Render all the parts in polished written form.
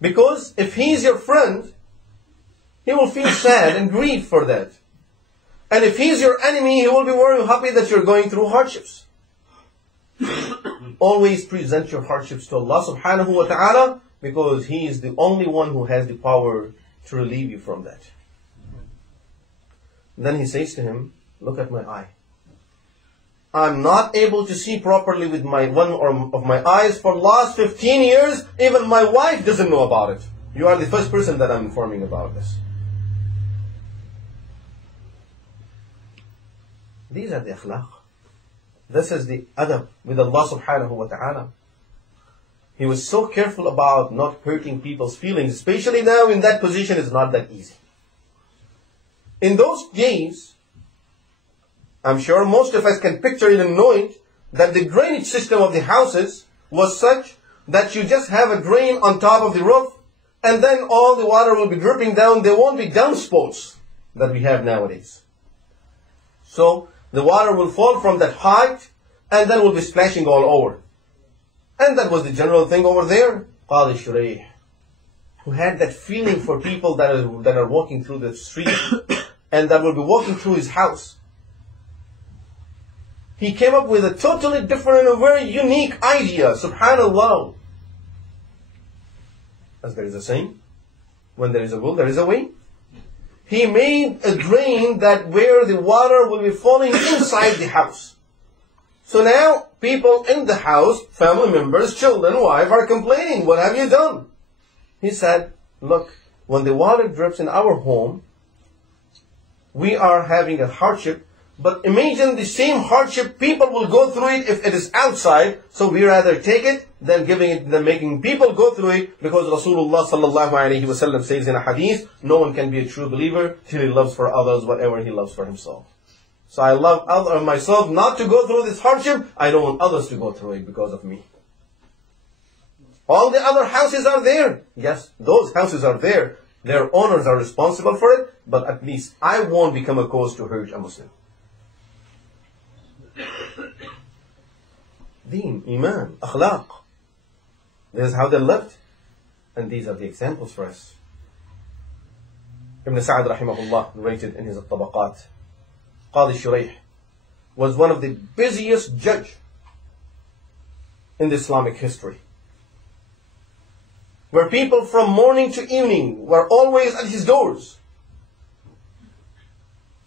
Because if he's your friend, he will feel sad and grieve for that. And if he's your enemy, he will be very happy that you're going through hardships. Always present your hardships to Allah subhanahu wa ta'ala, because He is the only one who has the power to relieve you from that. Then he says to him, look at my eye. I'm not able to see properly with one of my eyes for the last 15 years. Even my wife doesn't know about it. You are the first person that I'm informing about this. These are the akhlaq. This is the adab with Allah subhanahu wa ta'ala. He was so careful about not hurting people's feelings, especially now in that position is not that easy. In those days, I'm sure most of us can picture it and know it, that the drainage system of the houses was such that you just have a drain on top of the roof, and then all the water will be dripping down. There won't be downspouts that we have nowadays. So the water will fall from that height and then will be splashing all over. And that was the general thing over there. Qadi Shureh, who had that feeling for people that are walking through the street and that will be walking through his house. He came up with a totally different and a very unique idea. Subhanallah. As there is a saying, when there is a will, there is a way. He made a drain that where the water will be falling inside the house. So now people in the house, family members, children, wife are complaining. What have you done? He said, look, when the water drips in our home, we are having a hardship. But imagine the same hardship people will go through it if it is outside. So we rather take it than making people go through it, because Rasulullah sallallahu alaihi wasallam says in a hadith, no one can be a true believer till he loves for others whatever he loves for himself. So I love myself not to go through this hardship. I don't want others to go through it because of me. All the other houses are there. Yes, those houses are there. Their owners are responsible for it. But at least I won't become a cause to hurt a Muslim. Deen, Iman, Akhlaq. This is how they lived. And these are the examples for us. Ibn Sa'd Rahimahullah narrated in his Tabaqat, Qadi Shureh was one of the busiest judge in the Islamic history, where people from morning to evening were always at his doors.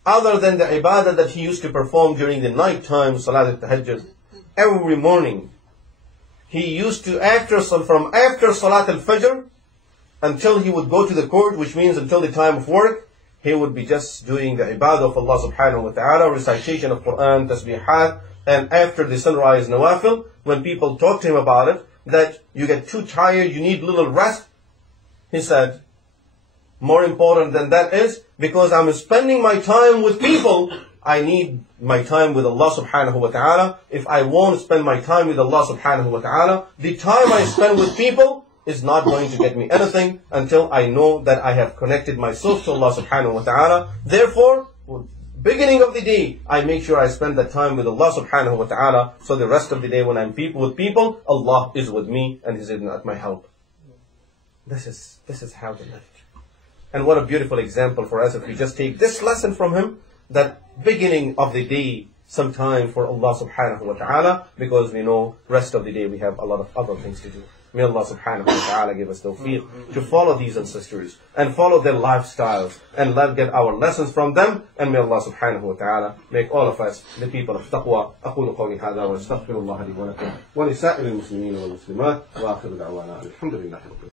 Other than the ibadah that he used to perform during the night time, Salat al-Tahajjud, every morning, he used to, from after Salat al-Fajr, until he would go to the court, which means until the time of work, he would be just doing the ibadah of Allah subhanahu wa ta'ala, recitation of Quran, tasbihat, and after the sunrise nawafil, when people talked to him about it, that you get too tired, you need little rest, he said, more important than that is, because I'm spending my time with people, I need my time with Allah subhanahu wa ta'ala. If I won't spend my time with Allah subhanahu wa ta'ala, the time I spend with people is not going to get me anything until I know that I have connected myself to Allah subhanahu wa ta'ala. Therefore, beginning of the day, I make sure I spend that time with Allah subhanahu wa ta'ala, so the rest of the day when I'm with people, Allah is with me and He's at my help. This is how they lived. And what a beautiful example for us if we just take this lesson from him, that beginning of the day, some time for Allah subhanahu wa ta'ala, because we know rest of the day we have a lot of other things to do. May Allah subhanahu wa ta'ala give us tawfiq to follow these ancestors and follow their lifestyles and get our lessons from them. And may Allah subhanahu wa ta'ala make all of us the people of taqwa. أقول قولي هذا وأستغفر الله لي ولكم ولسائر المسلمين والمسلمات وآخر دعوانا الحمد لله.